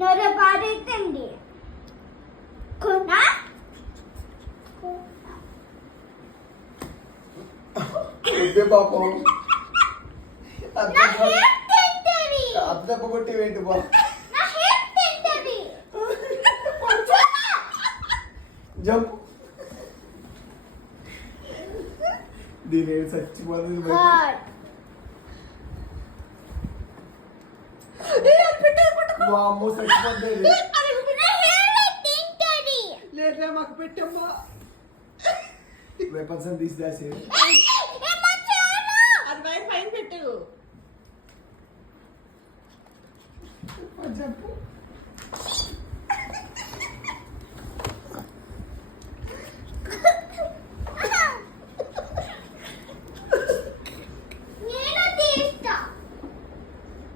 నొర పాడుతుంది కొన ఇదే పాపం నా హెయిర్ తింటది అద్దె కొట్టి వెంటి బా నా హెయిర్ తింటది జంప్ దీని చచ్చిపోతుంది గాడ్ అమ్మో చచ్చిపోతుంది నా హెయిర్ తింటది లేదులే మాకు పెట్టమ్మా వెపన్స్ అని తీసి దాసి అది వైర్ పైన పెట్టు చెప్పు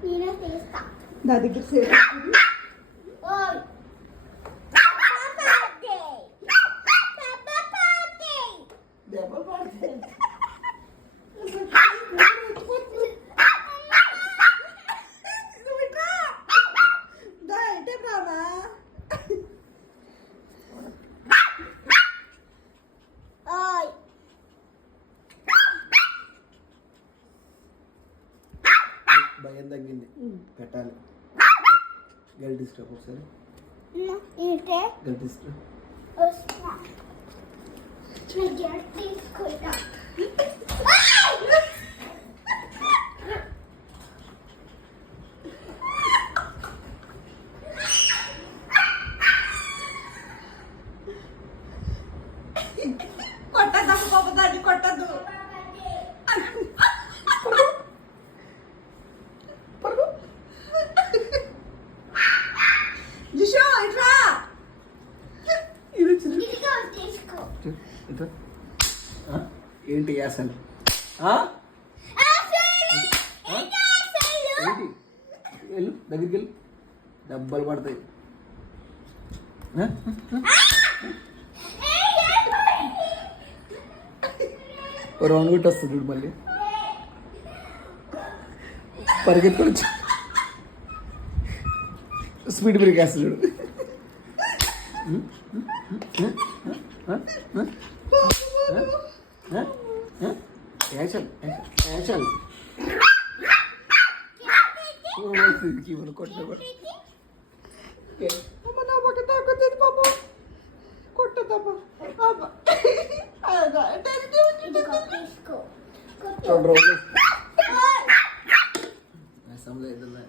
నేను తీస్తా నా దగ్గర సేవ్ ఓయ్ దెబ్బలు పడితే ఓయ్ భయం తగ్గింది పెట్టాలి గడ్డి తీసుకురా ఒకసారి ఇంటే గడ్డి తీసుకురా వస్తా నేను తీసుకుంటా కొట్టద్దు పాప దాన్ని కొట్టద్దు జిషో ఇట్లా ఇదిగో తీసుకో ఏంటి అసలు ఏంటి వెళ్ళు దగ్గరికి వెళ్ళు దెబ్బలు పడతాయి రౌండ్ కొట్టి వస్తుంది చూడు మళ్ళీ పరిగెత్తుకొని వచ్చి స్పీడ్ బ్రేక్ వేస్తుంది చూడు యాక్షన్ యాక్షన్ కొట్ట అమ్మ నా పక్క తాకొచ్చేది పాప కొట్టదమ్మా ఇదిగో తీసుకో రెండు రోజులు అసెంబ్లీ అవుతుందా